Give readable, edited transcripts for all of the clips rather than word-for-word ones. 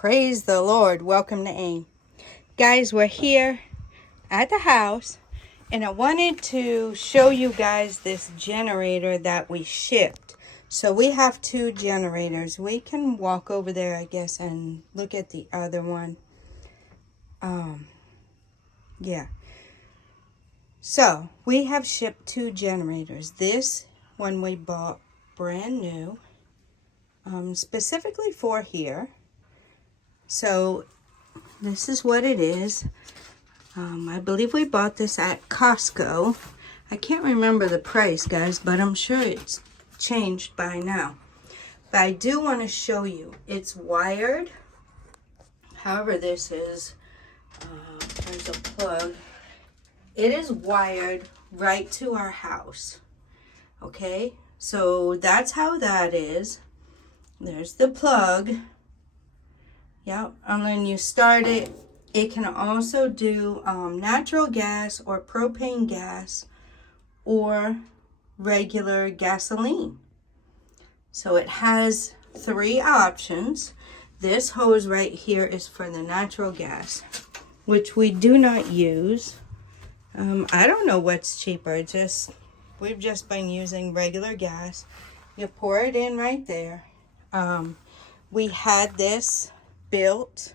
Praise the Lord. Welcome to AIM. Guys, we're here at the house, and I wanted to show you guys this generator that we shipped. So we have two generators. We can walk over there, I guess, and look at the other one. Yeah. So we have shipped two generators. This one we bought brand new, specifically for here. So this is what it is. I believe we bought this at Costco. I can't remember the price, guys, but I'm sure it's changed by now. But I do want to show you. It's wired. However, this is, there's a plug. It is wired right to our house. Okay, so that's how that is. There's the plug. Yep, and when you start it, it can also do natural gas or propane gas or regular gasoline. So it has three options. This hose right here is for the natural gas, which we do not use. I don't know what's cheaper. We've just been using regular gas. You pour it in right there. We had this built.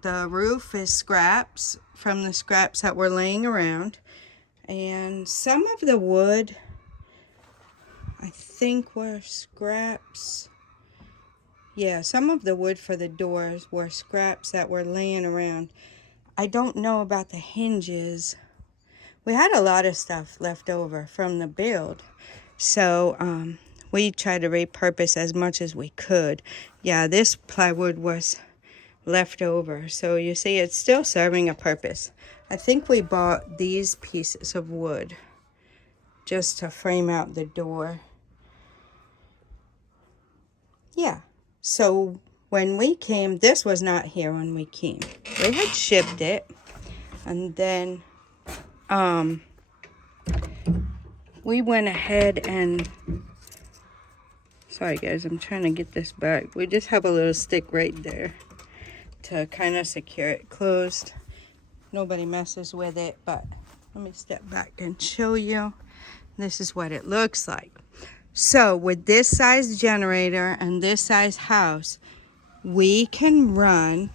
The roof is scraps from the scraps that were laying around, and some of the wood I think were scraps. Yeah, some of the wood for the doors were scraps that were laying around. I don't know about the hinges. We had a lot of stuff left over from the build, so we tried to repurpose as much as we could. Yeah, this plywood was left over. So you see, it's still serving a purpose. I think we bought these pieces of wood just to frame out the door. Yeah, so when we came, this was not here when we came. We had shipped it, and then we went ahead and, sorry guys, I'm trying to get this back. We just have a little stick right there to kind of secure it closed. Nobody messes with it, but let me step back and show you. This is what it looks like. So with this size generator and this size house, we can run,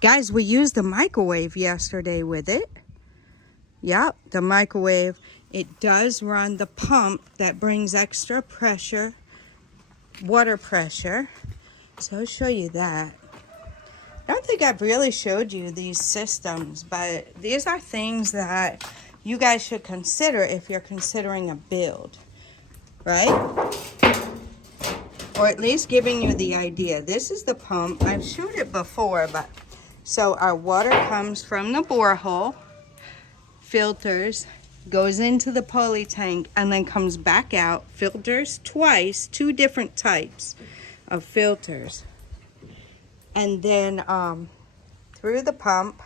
guys, we used the microwave yesterday with it. Yep, the microwave. It does run the pump that brings extra pressure, water pressure. So I'll show you that. I don't think I've really showed you these systems, but these are things that you guys should consider if you're considering a build, right? Or at least giving you the idea. This is the pump. I've showed it before, but so our water comes from the borehole, filters, goes into the poly tank, and then comes back out, filters twice, two different types of filters. And then through the pump,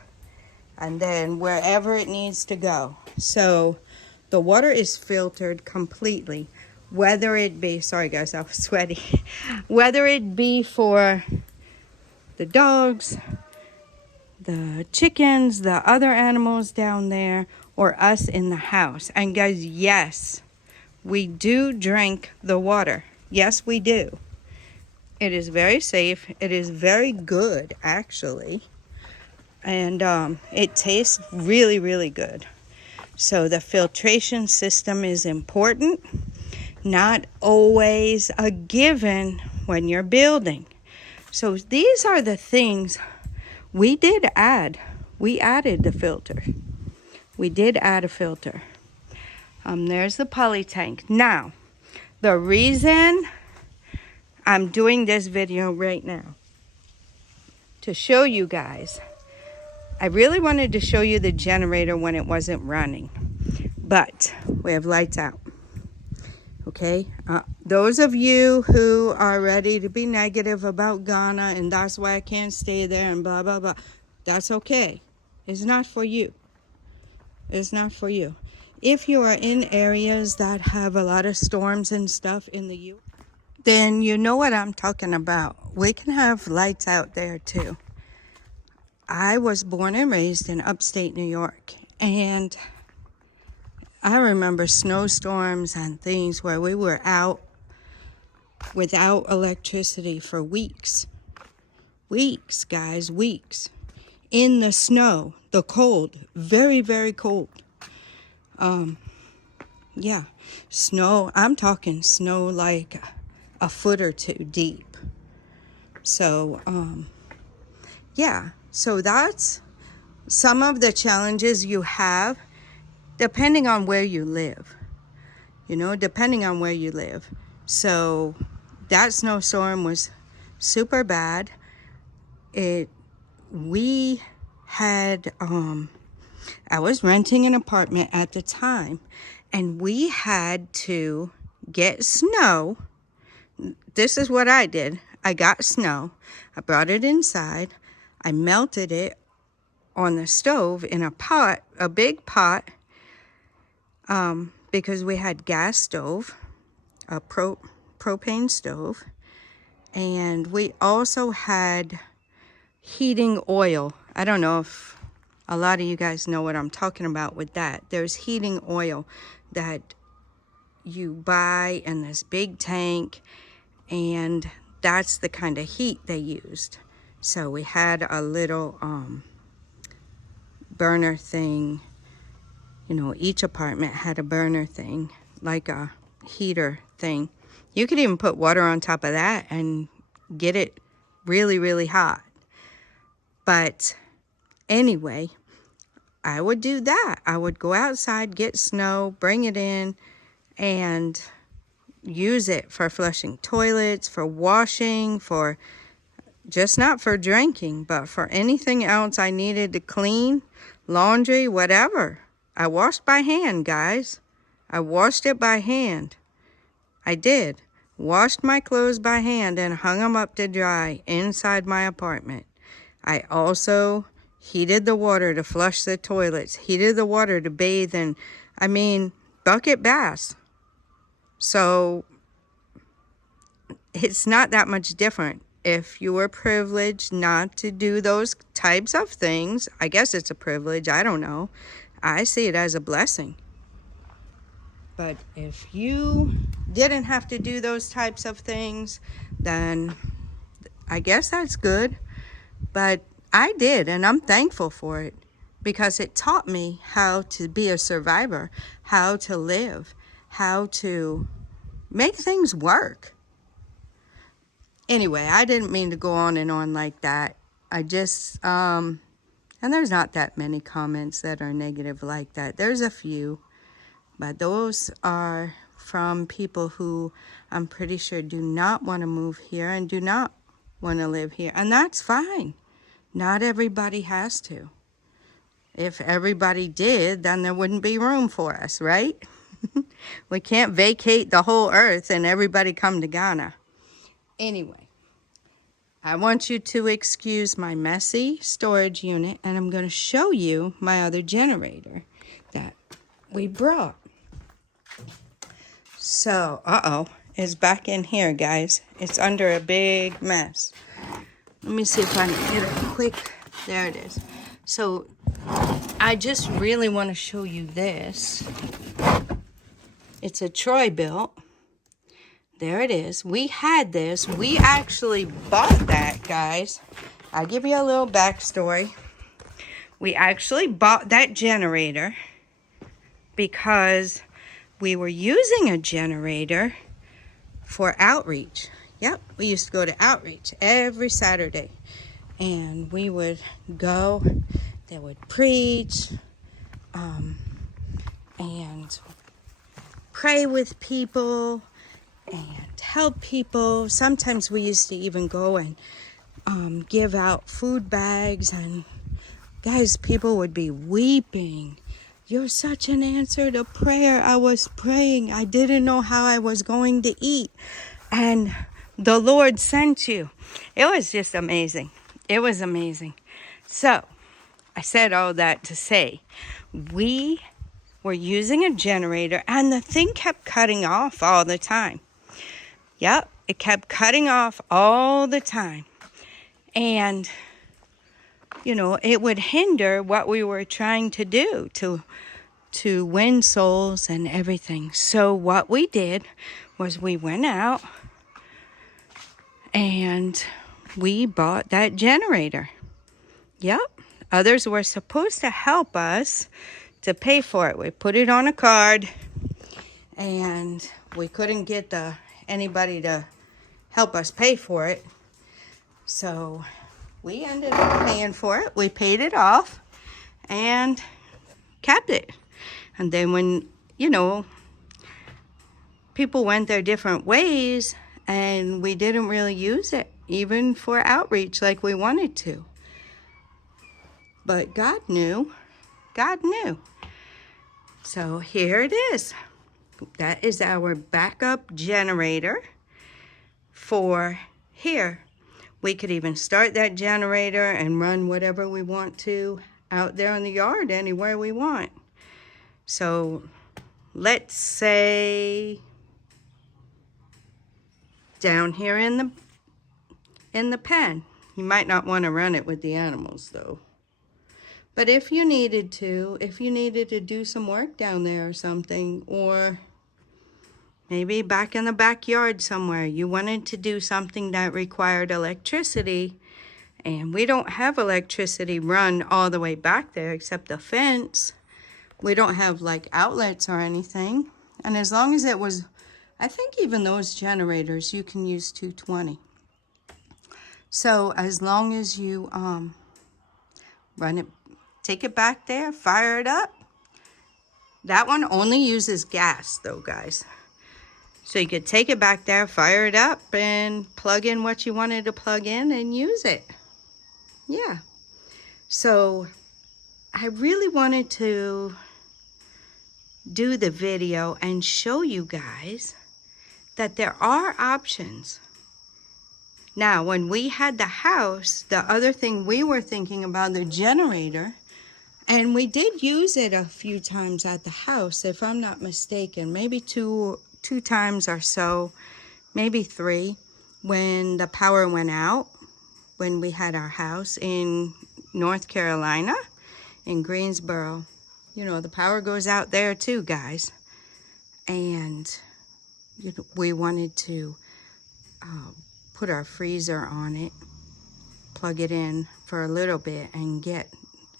and then wherever it needs to go. So the water is filtered completely, whether it be, sorry guys, I was sweaty, whether it be for the dogs, the chickens, the other animals down there, or us in the house. And guys, yes, we do drink the water. Yes, we do. It is very safe. It is very good, actually. And it tastes really, really good. So the filtration system is important. Not always a given when you're building. So these are the things we did add. We added the filter. We did add a filter. There's the poly tank. Now, the reason I'm doing this video right now to show you guys, I really wanted to show you the generator when it wasn't running, but we have lights out. Okay, those of you who are ready to be negative about Ghana and that's why I can't stay there and blah blah blah, that's okay. It's not for you. It's not for you. If you are in areas that have a lot of storms and stuff in the U.S., then you know what I'm talking about. we can have lights out there too. I was born and raised in upstate New York, and I remember snowstorms and things where we were out without electricity for weeks. Weeks, guys, weeks. In the snow, the cold, very, very cold. Yeah, snow, I'm talking snow like a foot or two deep. So, yeah, so that's some of the challenges you have depending on where you live. You know, depending on where you live. So that snowstorm was super bad. We had, I was renting an apartment at the time, and we had to get snow. This is what I did. I got snow. I brought it inside. I melted it on the stove in a pot, a big pot, because we had gas stove, a propane stove, and we also had heating oil. I don't know if a lot of you guys know what I'm talking about with that. There's heating oil that you buy in this big tank, and that's the kind of heat they used. So we had a little burner thing. You know, each apartment had a burner thing, like a heater thing. You could even put water on top of that and get it really, really hot. But anyway, I would do that. I would go outside, get snow, bring it in, and use it for flushing toilets, for washing, for just not for drinking, but for anything else I needed to clean, laundry, whatever. I washed by hand, guys. I washed it by hand. I did. Washed my clothes by hand and hung them up to dry inside my apartment. I also heated the water to flush the toilets, heated the water to bathe in, bucket baths. So it's not that much different. If you were privileged not to do those types of things, I guess it's a privilege, I don't know. I see it as a blessing. But if you didn't have to do those types of things, then I guess that's good. But I did, and I'm thankful for it, because it taught me how to be a survivor, how to live, how to make things work. Anyway, I didn't mean to go on and on like that. I just, and there's not that many comments that are negative like that. There's a few, but those are from people who I'm pretty sure do not want to move here and do not want to live here. And that's fine. Not everybody has to. If everybody did, then there wouldn't be room for us, right? We can't vacate the whole earth and everybody come to Ghana. Anyway, I want you to excuse my messy storage unit, and I'm going to show you my other generator that we brought. So, it's back in here, guys. It's under a big mess. Let me see if I can get it quick. There it is. So, I just really want to show you this. It's a Troy built. There it is. We had this. We actually bought that, guys. I'll give you a little backstory. We actually bought that generator because we were using a generator for outreach. Yep, we used to go to outreach every Saturday. And we would go, they would preach, and pray with people and help people. Sometimes we used to even go and give out food bags, and guys, people would be weeping. You're such an answer to prayer. I was praying. I didn't know how I was going to eat, and the Lord sent you. It was just amazing. It was amazing. So I said all that to say we were using a generator, and the thing kept cutting off all the time. Yep, it kept cutting off all the time. And, you know, it would hinder what we were trying to do to win souls and everything. So what we did was we went out and we bought that generator. Yep. Others were supposed to help us to pay for it. We put it on a card and we couldn't get anybody to help us pay for it. So we ended up paying for it. We paid it off and kept it. And then when, you know, people went their different ways and we didn't really use it, even for outreach like we wanted to. But God knew. God knew. So here it is. That is our backup generator for here. We could even start that generator and run whatever we want to out there in the yard, anywhere we want. So let's say down here in the pen. You might not want to run it with the animals though. But if you needed to do some work down there or something, or maybe back in the backyard somewhere, you wanted to do something that required electricity, and we don't have electricity run all the way back there except the fence. We don't have like outlets or anything. And as long as it was, I think even those generators, you can use 220. So as long as you run it, take it back there, fire it up. That one only uses gas though, guys. So you could take it back there, fire it up, and plug in what you wanted to plug in and use it. Yeah. So I really wanted to do the video and show you guys that there are options. Now, when we had the house, the other thing we were thinking about, the generator, and we did use it a few times at the house, if I'm not mistaken, maybe two times or so, maybe 3, when the power went out, when we had our house in North Carolina, in Greensboro. You know, the power goes out there too, guys. And you know, we wanted to put our freezer on it, plug it in for a little bit, and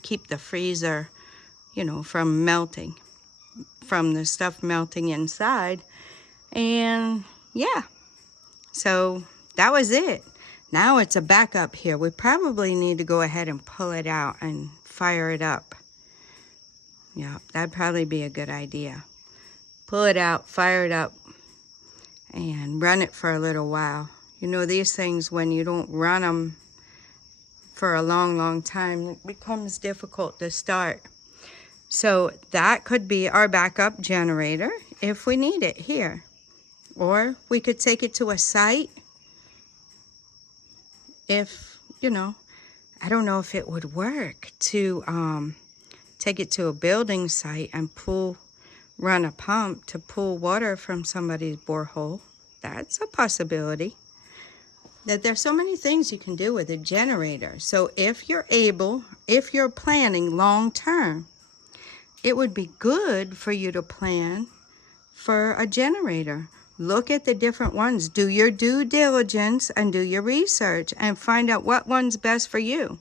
keep the freezer, you know, from melting, from the stuff melting inside. And yeah, so that was it. Now it's a backup here. We probably need to go ahead and pull it out and fire it up. Yeah, that'd probably be a good idea. Pull it out, fire it up, and run it for a little while. You know, these things, when you don't run them for a long, long time, it becomes difficult to start. So that could be our backup generator if we need it here. Or we could take it to a site. If, you know, I don't know if it would work to take it to a building site and run a pump to pull water from somebody's borehole. That's a possibility. That there's so many things you can do with a generator. So if you're planning long term, it would be good for you to plan for a generator. Look at the different ones. Do your due diligence and do your research and find out what one's best for you.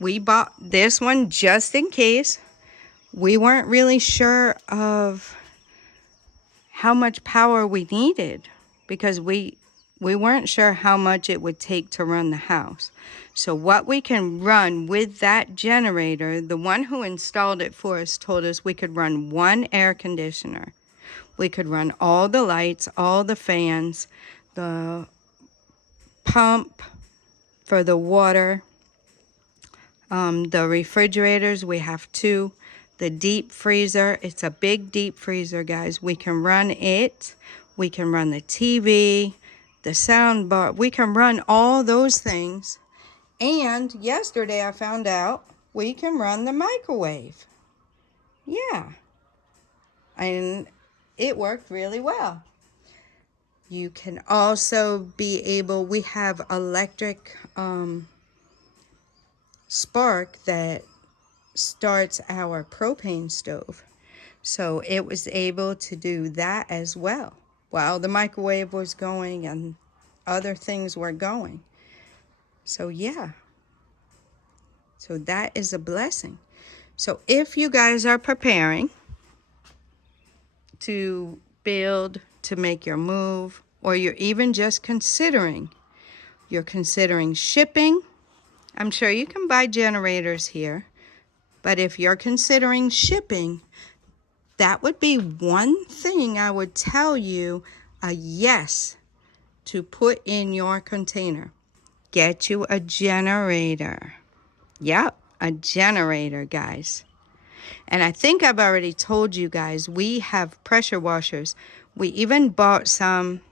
We bought this one just in case. We weren't really sure of how much power we needed because we weren't sure how much it would take to run the house. So what we can run with that generator, the one who installed it for us told us we could run 1 air conditioner. We could run all the lights, all the fans, the pump for the water, the refrigerators, we have 2. The deep freezer, it's a big deep freezer, guys. We can run it. We can run the TV, the sound bar. We can run all those things. And yesterday I found out we can run the microwave. Yeah. And it worked really well. You can also be able, we have electric spark that starts our propane stove. So it was able to do that as well while the microwave was going and other things were going. So yeah, so that is a blessing. So if you guys are preparing to build, to make your move, or you're even just considering, you're considering shipping, I'm sure you can buy generators here, but if you're considering shipping, that would be one thing I would tell you a yes to put in your container. Get you a generator. Yep, a generator, guys. And I think I've already told you guys, we have pressure washers. We even bought some.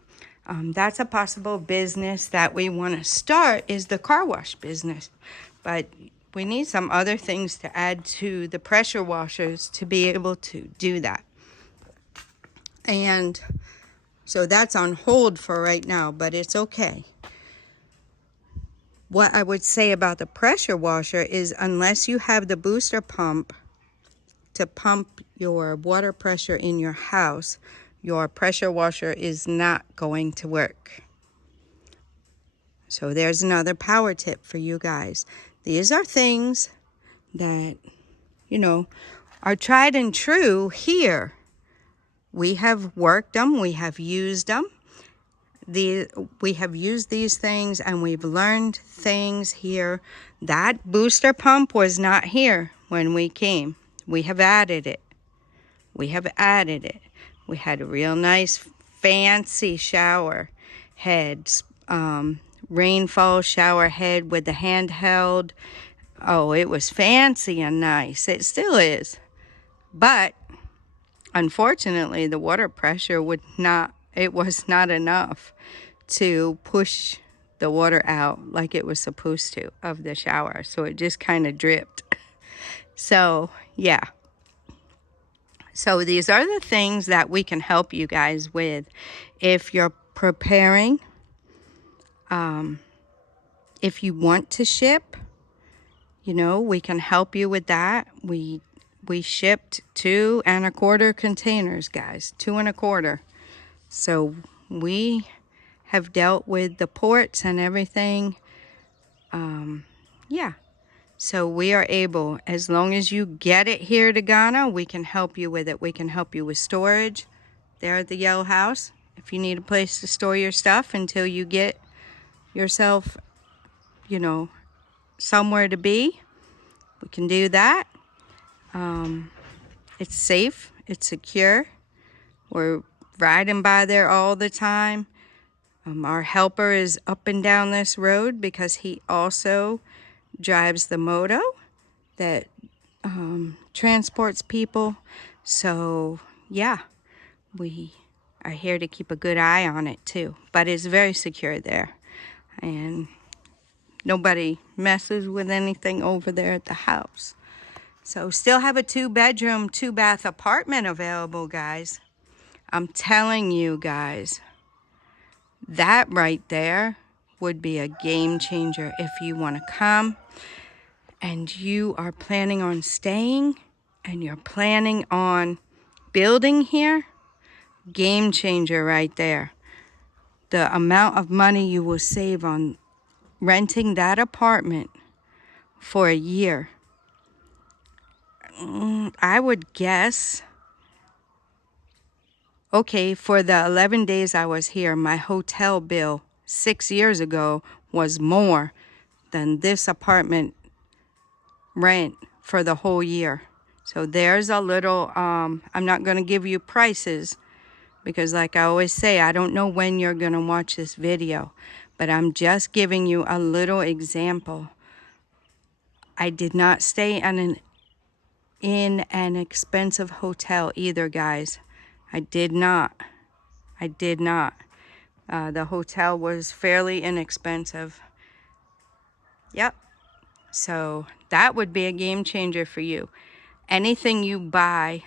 That's a possible business that we want to start, is the car wash business. But we need some other things to add to the pressure washers to be able to do that. And so that's on hold for right now, but it's okay. What I would say about the pressure washer is, unless you have the booster pump to pump your water pressure in your house, your pressure washer is not going to work. So there's another power tip for you guys. These are things that, you know, are tried and true here. We have worked them, we have used them. We have used these things and we've learned things here. That booster pump was not here when we came. We have added it. We have added it. We had a real nice fancy shower head, rainfall shower head with the handheld. Oh, it was fancy and nice. It still is. But unfortunately, the water pressure was not enough to push the water out like it was supposed to of the shower. So it just kind of dripped. So, yeah. So these are the things that we can help you guys with. If you're preparing, if you want to ship, you know, we can help you with that. We shipped 2 1/4 containers, guys, 2 1/4. So we have dealt with the ports and everything. Yeah. So we are able, as long as you get it here to Ghana, we can help you with it. We can help you with storage there at the Yellow House. If you need a place to store your stuff until you get yourself, you know, somewhere to be, we can do that. It's safe, it's secure. We're riding by there all the time. Our helper is up and down this road because he also drives the moto that transports people. So yeah, we are here to keep a good eye on it too. But it's very secure there, and nobody messes with anything over there at the house. So still have a 2-bedroom, 2-bath apartment available, guys. I'm telling you guys, that right there would be a game changer if you want to come and you are planning on staying and you're planning on building here. Game changer right there. The amount of money you will save on renting that apartment for a year, I would guess, okay, for the 11 days I was here, my hotel bill 6 years ago was more than this apartment rent for the whole year. So there's a little, I'm not going to give you prices because like I always say, I don't know when you're going to watch this video, but I'm just giving you a little example. I did not stay in an expensive hotel either, guys. I did not. The hotel was fairly inexpensive. Yep. So that would be a game changer for you. Anything you buy,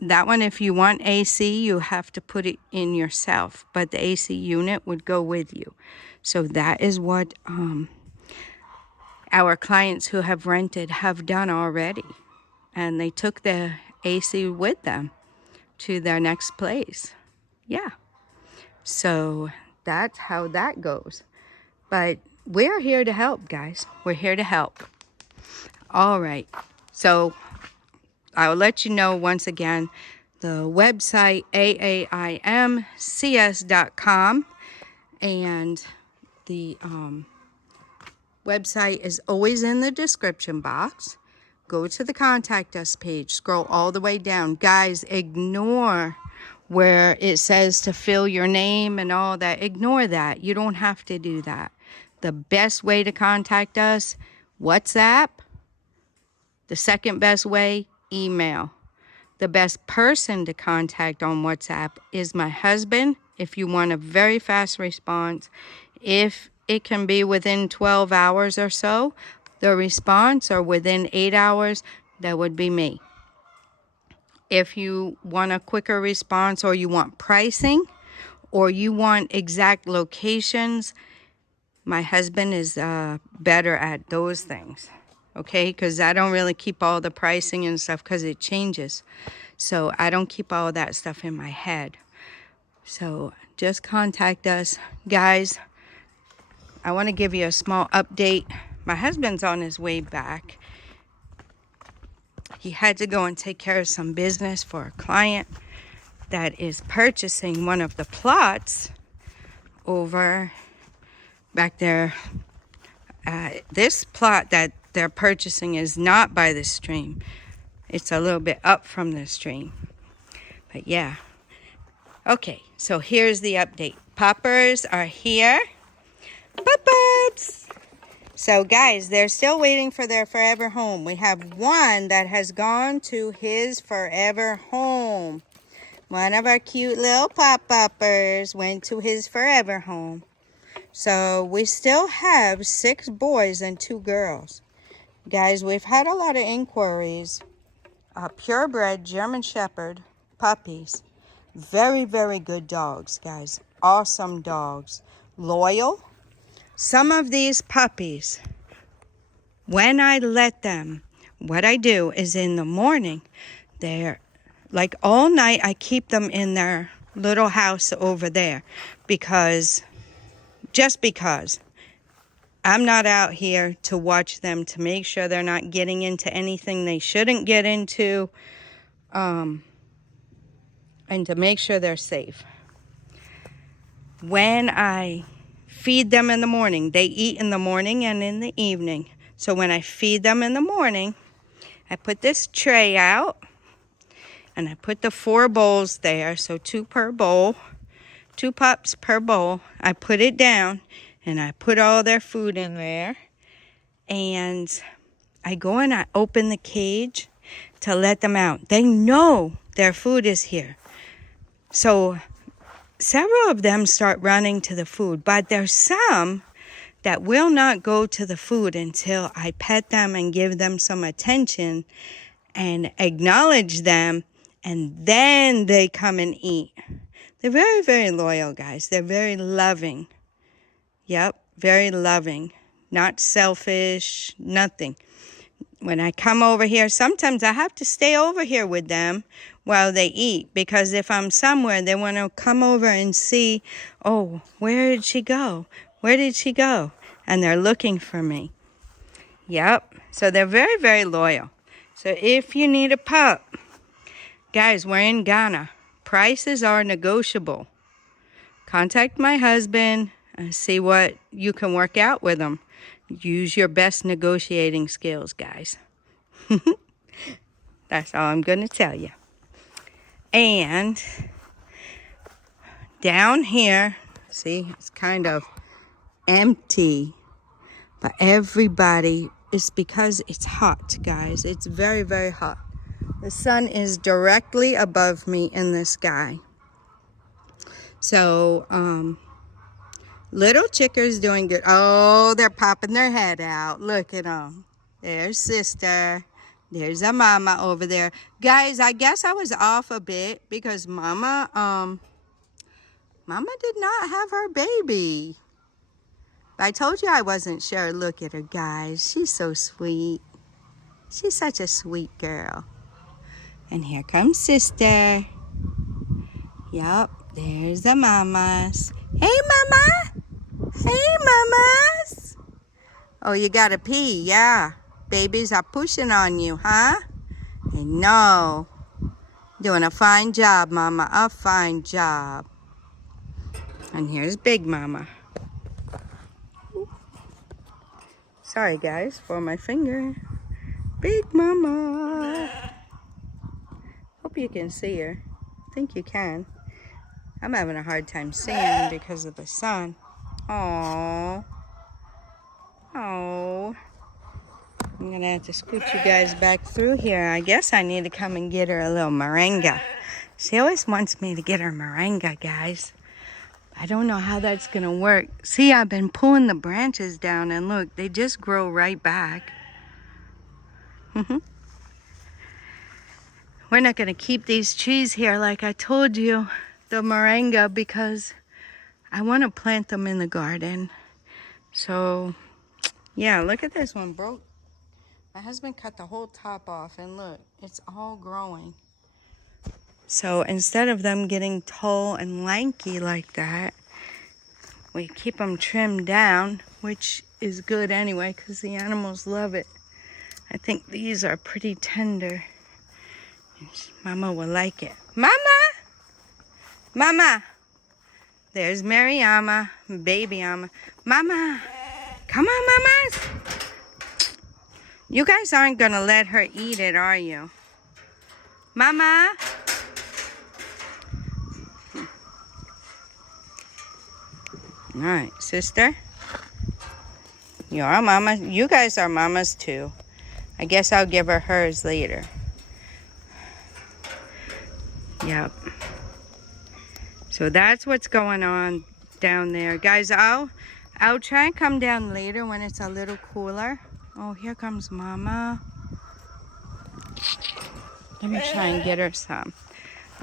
that one, if you want AC, you have to put it in yourself, but the AC unit would go with you. So that is what our clients who have rented have done already. And they took the AC with them to their next place. Yeah. So that's how that goes. But we're here to help, guys. We're here to help. All right. So I'll let you know once again, the website aaimcs.com, and the website is always in the description box. Go to the contact us page, scroll all the way down. Guys, ignore where it says to fill your name and all that. Ignore that. You don't have to do that. The best way to contact us, WhatsApp. The second best way, email. The best person to contact on WhatsApp is my husband if you want a very fast response. If it can be within 12 hours or so, the response, or within 8 hours, that would be me. If you want a quicker response, or you want pricing, or you want exact locations, my husband is better at those things. Okay, because I don't really keep all the pricing and stuff because it changes. So I don't keep all that stuff in my head. So just contact us. Guys, I want to give you a small update. My husband's on his way back. He had to go and take care of some business for a client that is purchasing one of the plots over back there. This plot that they're purchasing is not by the stream. It's a little bit up from the stream. But yeah. Okay, so here's the update. Poppers are here. Pup-pups! So guys, they're still waiting for their forever home. We have one that has gone to his forever home. One of our cute little pop-uppers went to his forever home. So we still have 6 boys and 2 girls. Guys, we've had a lot of inquiries. Purebred German Shepherd puppies. Very, very good dogs, guys. Awesome dogs. Loyal. Some of these puppies, when I let them, what I do is in the morning, they're like all night, I keep them in their little house over there just because I'm not out here to watch them, to make sure they're not getting into anything they shouldn't get into, and to make sure they're safe. When I feed them in the morning, they eat in the morning and in the evening. So when I feed them in the morning, I put this tray out and I put the 4 bowls there, so 2 per bowl, 2 pups per bowl. I put it down and I put all their food in there, and I go and I open the cage to let them out. They know their food is here. So several of them start running to the food, but there's some that will not go to the food until I pet them and give them some attention and acknowledge them, and then they come and eat. They're very, very loyal, guys. They're very loving. Yep, very loving. Not selfish, nothing. When I come over here, sometimes I have to stay over here with them while they eat, because if I'm somewhere, they want to come over and see, oh, where did she go? Where did she go? And they're looking for me. Yep. So they're very, very loyal. So if you need a pup, guys, we're in Ghana. Prices are negotiable. Contact my husband and see what you can work out with them. Use your best negotiating skills, guys. That's all I'm going to tell you. And down here, see, it's kind of empty. But everybody, it's because it's hot, guys. It's very, very hot. The sun is directly above me in the sky. So, little chicker's doing good. Oh, they're popping their head out. Look at them. There's sister. There's a mama over there. Guys, I guess I was off a bit because Mama did not have her baby. I told you I wasn't sure. Look at her, guys. She's so sweet. She's such a sweet girl. And here comes sister. Yup, there's the mamas. Hey, mama. Hey, mamas. Oh, you gotta pee, yeah. Babies are pushing on you, huh? I know. Doing a fine job, mama. A fine job. And here's Big Mama. Sorry, guys, for my finger. Big Mama. Hope you can see her. I think you can. I'm having a hard time seeing because of the sun. Aww. Oh. I'm going to have to scoot you guys back through here. I guess I need to come and get her a little moringa. She always wants me to get her moringa, guys. I don't know how that's going to work. See, I've been pulling the branches down, and look, they just grow right back. We're not going to keep these trees here like I told you, the moringa, because I want to plant them in the garden. So, yeah, look at this one broke. My husband cut the whole top off, and look, it's all growing. So instead of them getting tall and lanky like that, we keep them trimmed down, which is good anyway because the animals love it. I think these are pretty tender. Mama will like it. Mama! Mama! There's Mariama, baby Amma. Mama! Come on, mamas! You guys aren't going to let her eat it, are you? Mama! All right, sister. You are mama. You guys are mamas too. I guess I'll give her hers later. Yep. So that's what's going on down there. Guys, I'll try and come down later when it's a little cooler. Oh, here comes Mama. Let me try and get her some.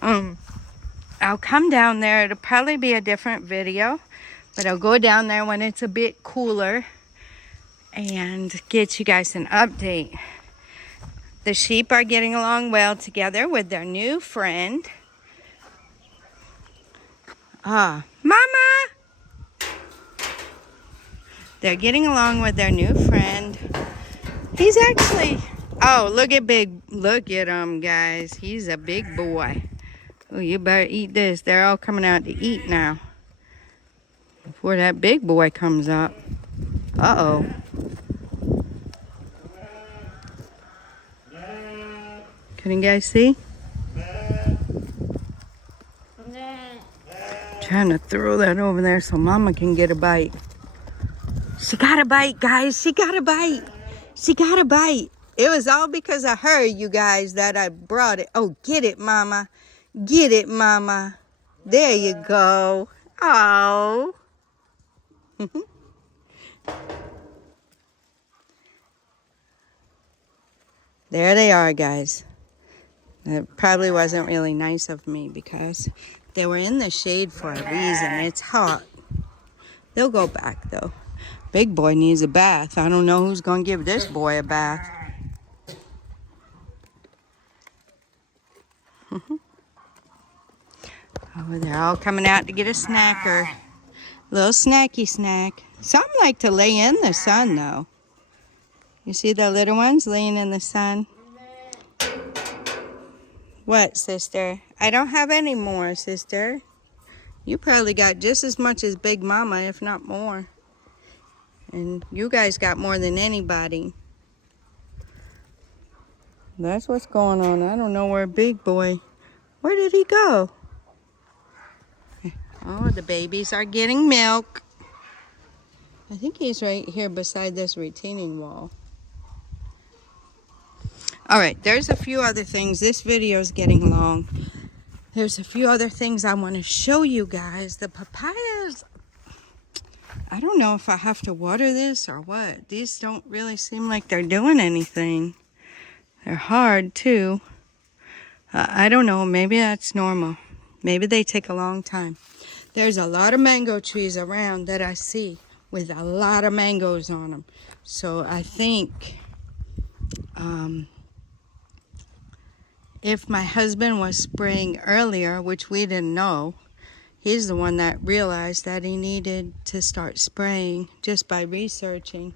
I'll come down there. It'll probably be a different video. But I'll go down there when it's a bit cooler and get you guys an update. The sheep are getting along well together with their new friend. Mama! They're getting along with their new friend. He's actually, oh, look at him, guys. He's a big boy. Oh, you better eat this. They're all coming out to eat now. Before that big boy comes up. Uh-oh. Can you guys see? Trying to throw that over there so Mama can get a bite. She got a bite, guys. She got a bite. She got a bite. It was all because of her, you guys, that I brought it. Oh, get it, Mama. Get it, Mama. There you go. Oh. There they are, guys. It probably wasn't really nice of me because they were in the shade for a reason. It's hot. They'll go back, though. Big boy needs a bath. I don't know who's going to give this boy a bath. Oh, they're all coming out to get a snacker. Little snacky snack. Some like to lay in the sun, though. You see the little ones laying in the sun? What, sister? I don't have any more, sister. You probably got just as much as Big Mama, if not more. And you guys got more than anybody. That's what's going on. I don't know where Big Boy... Where did he go? Oh, the babies are getting milk. I think he's right here beside this retaining wall. All right, there's a few other things. This video is getting long. There's a few other things I want to show you guys. The papayas, I don't know if I have to water this or what. These don't really seem like they're doing anything. They're hard too. I don't know, maybe that's normal. Maybe they take a long time. There's a lot of mango trees around that I see with a lot of mangoes on them. So I think if my husband was spraying earlier, which we didn't know, he's the one that realized that he needed to start spraying just by researching.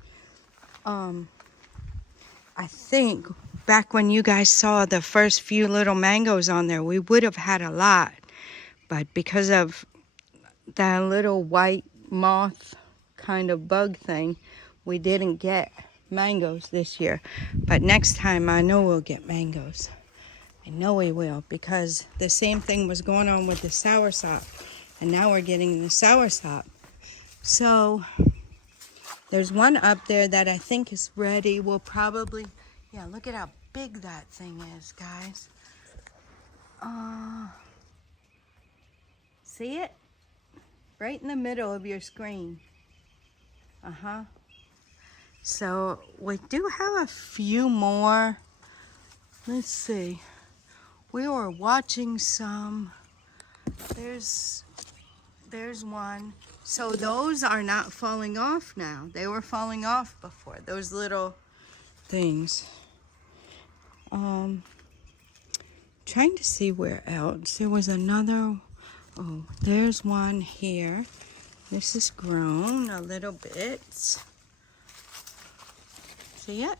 I think back when you guys saw the first few little mangoes on there, we would have had a lot. But because of that little white moth kind of bug thing, we didn't get mangoes this year. But next time I know we'll get mangoes. I know we will, because the same thing was going on with the soursop. And now we're getting the soursop. So there's one up there that I think is ready. We'll probably, yeah, look at how big that thing is, guys. See it? Right in the middle of your screen. So we do have a few more. Let's see. We were watching some. There's one. So those are not falling off now. They were falling off before. Those little things. Trying to see where else. There was another. Oh, there's one here. This is grown a little bit. See it?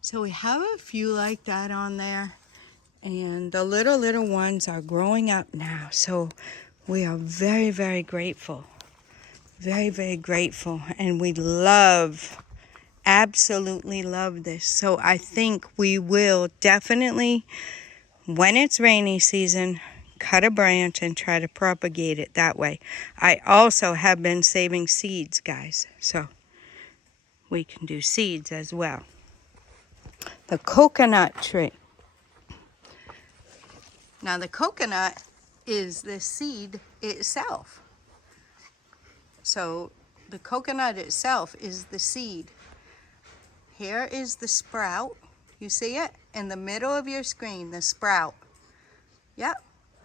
So we have a few like that on there. And the little ones are growing up now. So we are very, very grateful. Very, very grateful. And we absolutely love this. So I think we will definitely, when it's rainy season, cut a branch and try to propagate it that way. I also have been saving seeds, guys. So we can do seeds as well. The coconut tree. Now the coconut is the seed itself. So the coconut itself is the seed. Here is the sprout. You see it? In the middle of your screen, the sprout. Yep.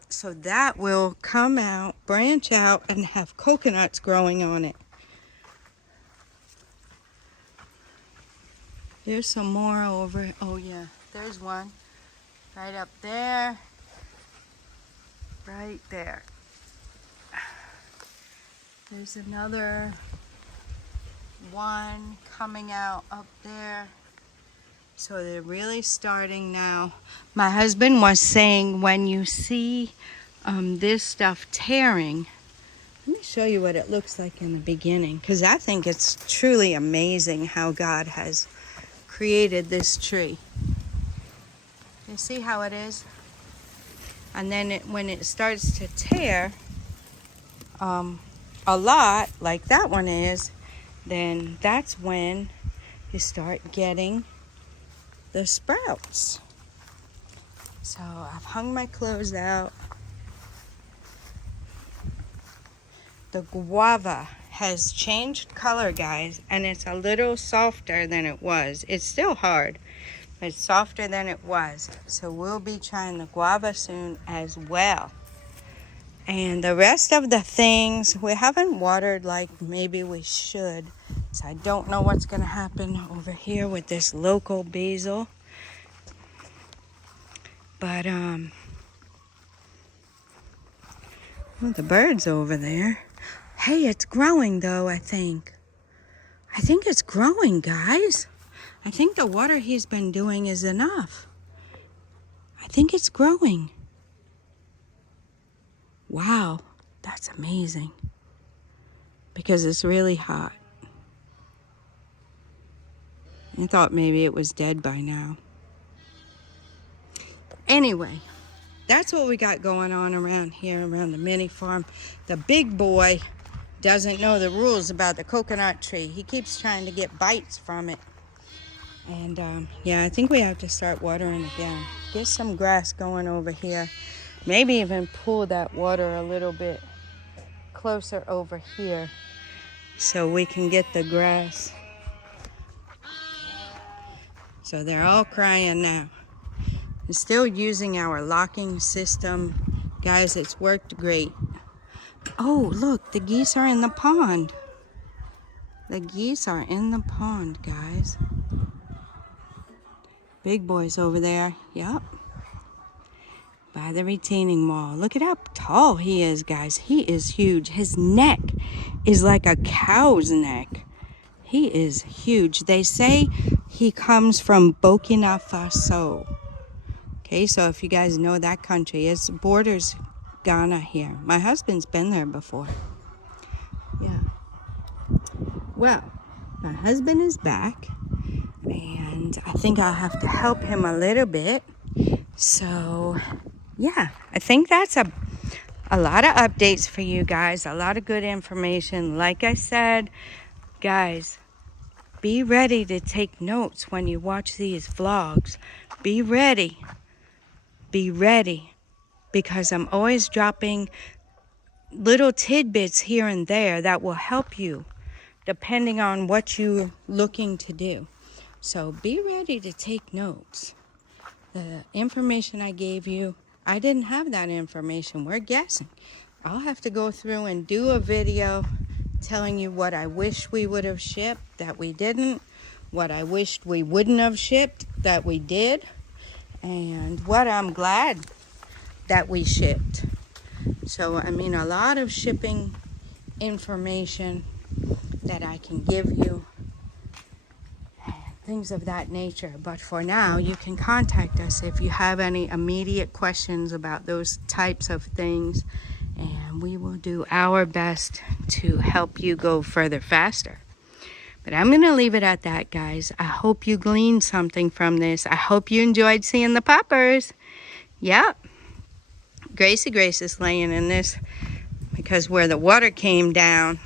So that will come out, branch out, and have coconuts growing on it. There's some more over. Oh yeah, there's one. Right up there. Right there. There's another one coming out up there. So they're really starting now. My husband was saying when you see this stuff tearing, let me show you what it looks like in the beginning, because I think it's truly amazing how God has created this tree. You see how it is? And then when it starts to tear a lot, like that one is, then that's when you start getting the sprouts. So I've hung my clothes out. The guava has changed color, guys, and it's a little softer than it was. It's still hard, but it's softer than it was. So we'll be trying the guava soon as well. And the rest of the things, we haven't watered like maybe we should. So I don't know what's going to happen over here with this local basil. But, well, the bird's over there. Hey, it's growing though, I think. I think it's growing, guys. I think the water he's been doing is enough. I think it's growing. Wow, that's amazing. Because it's really hot. I thought maybe it was dead by now. Anyway, that's what we got going on around here, around the mini farm. The big boy doesn't know the rules about the coconut tree. He keeps trying to get bites from it. And yeah, I think we have to start watering again. Get some grass going over here. Maybe even pull that water a little bit closer over here so we can get the grass. So they're all crying now. We're still using our locking system. Guys, it's worked great. Oh, look, the geese are in the pond. The geese are in the pond, guys. Big boy's over there. Yep. By the retaining wall. Look at how tall he is, guys. He is huge. His neck is like a cow's neck. He is huge. They say he comes from Burkina Faso. Okay, so if you guys know that country, it borders Ghana here. My husband's been there before. Yeah. Well, my husband is back, and I think I'll have to help him a little bit. So, yeah, I think that's a lot of updates for you guys, a lot of good information. Like I said, guys, be ready to take notes when you watch these vlogs. Be ready. Be ready, because I'm always dropping little tidbits here and there that will help you depending on what you're looking to do. So be ready to take notes. The information I gave you, I didn't have that information. We're guessing. I'll have to go through and do a video telling you what I wish we would have shipped that we didn't, what I wished we wouldn't have shipped that we did, and what I'm glad that we shipped. So, I mean, a lot of shipping information that I can give you, things of that nature. But for now, you can contact us if you have any immediate questions about those types of things, and we will do our best to help you go further faster. But I'm going to leave it at that, guys. I hope you gleaned something from this. I hope you enjoyed seeing the puppers. Yep. Gracie Grace is laying in this because where the water came down,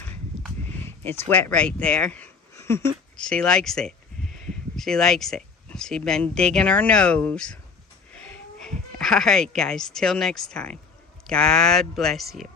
it's wet right there. She likes it. She likes it. She's been digging her nose. All right, guys. Till next time. God bless you.